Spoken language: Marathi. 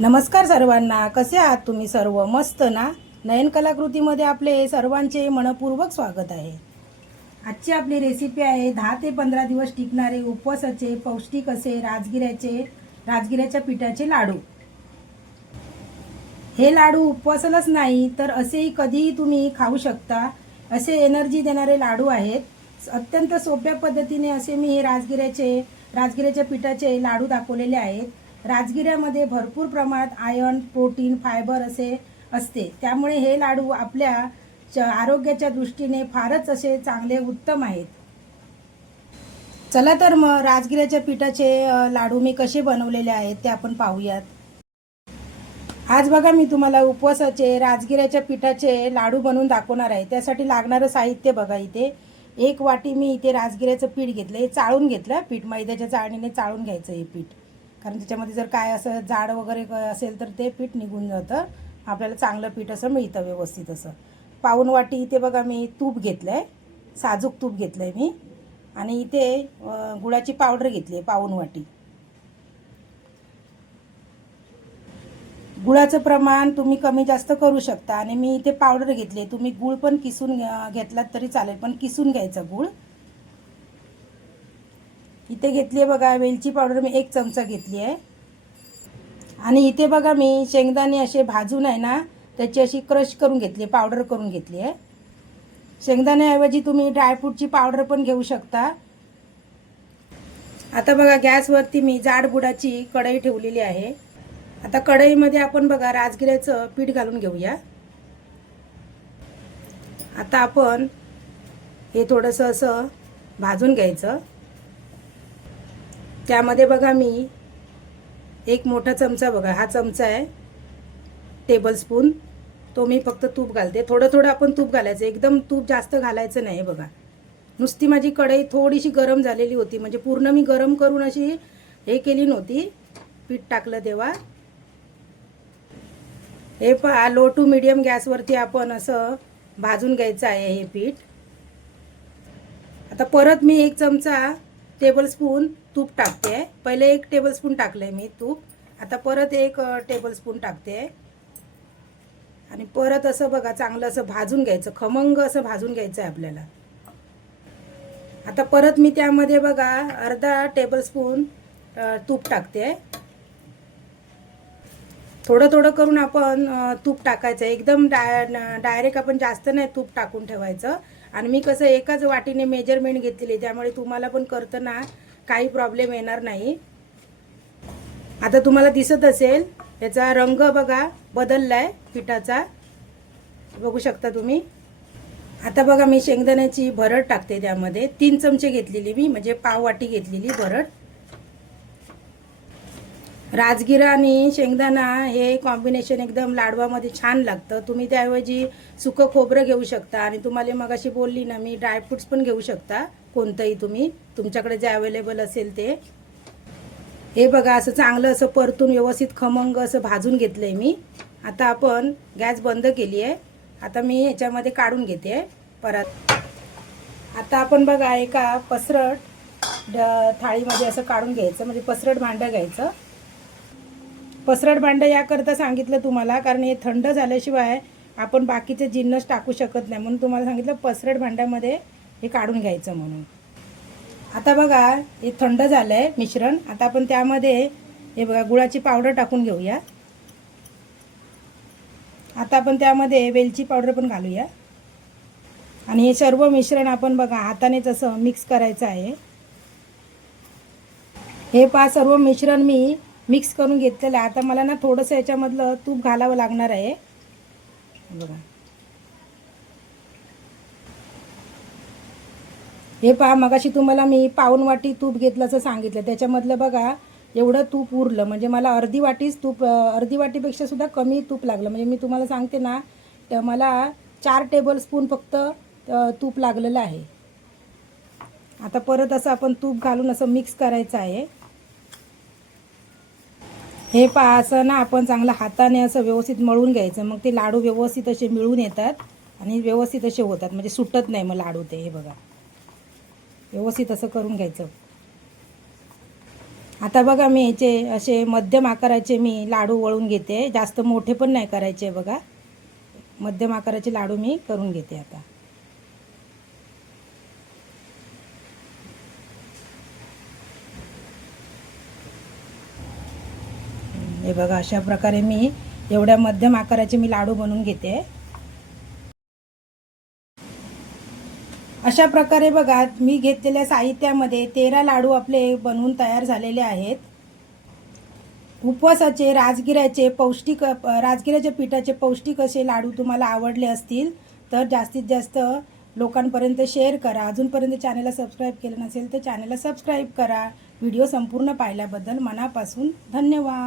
नमस्कार सर्वांना, कसे आहात तुम्ही सर्व? मस्त ना? नयन कलाकृतीमध्ये आपले सर्वांचे मनपूर्वक स्वागत आहे. आजची आपली रेसिपी आहे 10 ते 15 दिवस टिकणारे उपवासाचे पौष्टिक असे राजगिऱ्याच्या पिठाचे लाडू. हे लाडू उपवासालाच नाही तर असेही कधीही तुम्ही खाऊ शकता. असे एनर्जी देणारे लाडू आहेत. अत्यंत सोप्या पद्धतीने असे मी हे राजगिऱ्याच्या पिठाचे लाडू दाखवलेले आहेत. राजगिऱ्यामध्ये भरपूर प्रमाणात आयर्न, प्रोटीन, फायबर असे असते. त्यामुळे हे लाडू आपल्या आरोग्याच्या दृष्टीने फारच असे चांगले उत्तम आहेत. चला तर मग राजगिऱ्याच्या पिठाचे लाडू मी कसे बनवलेले आहेत ते आपण पाहूयात. आज बघा मी तुम्हाला उपवासाचे राजगिऱ्याच्या पिठाचे लाडू बनवून दाखवणार आहे. त्यासाठी लागणारं साहित्य बघा. इथे 1 वाटी मी इथे राजगिऱ्याचं पीठ घेतलं. हे चाळून घेतलं पीठ. मैद्याच्या चाळणीने चाळून घ्यायचं हे पीठ, कारण त्याच्यामध्ये जर काय असं जाड वगैरे असेल तर ते पीठ निघून जातं. आपल्याला चांगलं पीठ असं मिळतं व्यवस्थित असं. पाऊण वाटी इथे बघा मी तूप घेतलं आहे. साजूक तूप घेतलं आहे मी. आणि इथे गुळाची पावडर घेतली आहे पाऊण वाटी. गुळाचं प्रमाण तुम्ही कमी जास्त करू शकता. आणि मी इथे पावडर घेतली आहे. तुम्ही गुळ पण किसून घेतलात तरी चालेल, पण किसून घ्यायचा गुळ. इथे घेतली आहे बघा वेलची पावडर मी 1 चमचा घेतली आहे. आणि इथे बघा मी शेंगदाणे असे भाजून आहे ना त्याची अशी क्रश करून घेतली आहे, पावडर करून घेतली आहे. शेंगदाण्याऐवजी तुम्ही ड्रायफ्रूटची पावडर पण घेऊ शकता. आता बघा गॅसवरती मी जाड बुडाची कढई ठेवलेली आहे. आता कढईमध्ये आपण बघा राजगिऱ्याचं पीठ घालून घेऊया. आता आपण हे थोडंसं असं भाजून घ्यायचं. त्यामध्ये बघा मी 1 मोठा चमचा बघा, हा चमचा आहे टेबलस्पून, तो मी फक्त तूप घालते. थोडं थोडं आपण तूप घालायचं, एकदम तूप जास्त घालायचं नाही. बघा नुसती माझी कढई थोडीशी गरम झालेली होती, म्हणजे पूर्ण मी गरम करून अशी हे केली नव्हती पीठ टाकलं तेव्हा. हे पहा लो टू मीडियम गॅसवरती आपण असं भाजून घ्यायचं आहे हे पीठ. आता परत मी 1 चमचा टेबलस्पून तूप टाकते. पहिले 1 टेबलस्पून टाकले मी तूप. आता परत 1 टेबलस्पून टाकते. आणि परत असं बघा चांगलं असं भाजून घ्यायचं, खमंग असं भाजून घ्यायचं आहे आपल्याला. आता परत मी त्यामध्ये बघा अर्धा टेबलस्पून तूप टाकते. थोडं थोडं करून आपण तूप टाकायचं. एकदम डायरेक्ट आपण जास्त नाही तूप टाकून ठेवायचं. आणि मी कसं एकाच वाटीने मेजरमेंट घेतलेली, त्यामुळे तुम्हाला पण करताना काही प्रॉब्लेम येणार नाही. आता तुम्हाला दिसत असेल याचा रंग बघा बदललाय पिठाचा, बघू शकता तुम्ही. आता बघा मी शेंगदाण्याची भरड टाकते. त्यामध्ये 3 चमचे घेतलेली मी, म्हणजे पाव वाटी घेतलेली भरड. राजगिरा आणि शेंगदाणा हे कॉम्बिनेशन एकदम लाडवामध्ये छान लागतं. तुम्ही त्याऐवजी सुकं खोबरं घेऊ शकता. आणि तुम्हाला मगाशी बोलली ना मी ड्रायफ्रूट्स पण घेऊ शकता, कोणतंही तुम्ही तुमच्याकडे जे अवेलेबल असेल ते. हे बघा असं चांगलं असं परतून व्यवस्थित खमंग असं भाजून घेतलं आहे मी. आता आपण गॅस बंद केली आहे. आता मी ह्याच्यामध्ये काढून घेते परत. आता आपण बघा एका पसरट थाळीमध्ये असं काढून घ्यायचं, म्हणजे पसरट भांडं घ्यायचं. पसरट भांडं याकरता सांगितलं तुम्हाला, कारण हे थंड झाल्याशिवाय आपण बाकीचे जिन्नस टाकू शकत नाही, म्हणून तुम्हाला सांगितलं पसरट भांड्यामध्ये हे काढून घ्यायचं म्हणून. आता बघा हे थंड झालं आहे मिश्रण. आता आपण त्यामध्ये हे बघा गुळाची पावडर टाकून घेऊया. आता आपण त्यामध्ये वेलची पावडर पण घालूया. आणि हे सर्व मिश्रण आपण बघा हातानेच असं मिक्स करायचं आहे. हे पहा सर्व मिश्रण मी मिक्स करून घेतलेलं आहे. आता मला ना थोडंसं याच्यामधलं तूप घालावं लागणार आहे बघा. हे पहा मगाशी तुम्हाला मी पाऊण वाटी तूप घेतलं असं सांगितलं, त्याच्यामधलं बघा एवढं तूप उरलं. म्हणजे मला अर्धी वाटीच तूप, अर्धी वाटीपेक्षा सुद्धा कमी तूप लागलं. म्हणजे मी तुम्हाला सांगते ना मला 4 टेबलस्पून फक्त तूप लागलेलं आहे. आता परत असं आपण तूप घालून असं मिक्स करायचं आहे. हे पहा असं ना आपण चांगलं हाताने असं व्यवस्थित मळून घ्यायचं, मग ते लाडू व्यवस्थित असे मिळून येतात आणि व्यवस्थित असे होतात, म्हणजे सुटत नाही मग लाडू ते. हे बघा व्यवस्थित असं करून घ्यायचं. आता बघा मी याचे असे मध्यम आकाराचे मी लाडू वळून घेते, जास्त मोठे पण नाही करायचे बघा, मध्यम आकाराचे लाडू मी करून घेते आता. हे बघा अशा प्रकारे मी एवढ्या मध्यम आकाराचे मी लाडू बनवून घेते. अशा प्रकारे बघा मी घेतलेल्या साहित्यामध्ये 13 लाडू आपले बनवून तयार झालेले आहेत. उपवासाचे राजगिऱ्याचे पौष्टिक राजगिऱ्याच्या पिठाचे पौष्टिक असे लाडू तुम्हाला आवडले असतील तर जास्तीत जास्त लोकांपर्यंत शेअर करा. अजूनपर्यंत चॅनलला सबस्क्राईब केलं नसेल तर चॅनलला सबस्क्राईब करा. व्हिडिओ संपूर्ण पाहिल्याबद्दल मनापासून धन्यवाद.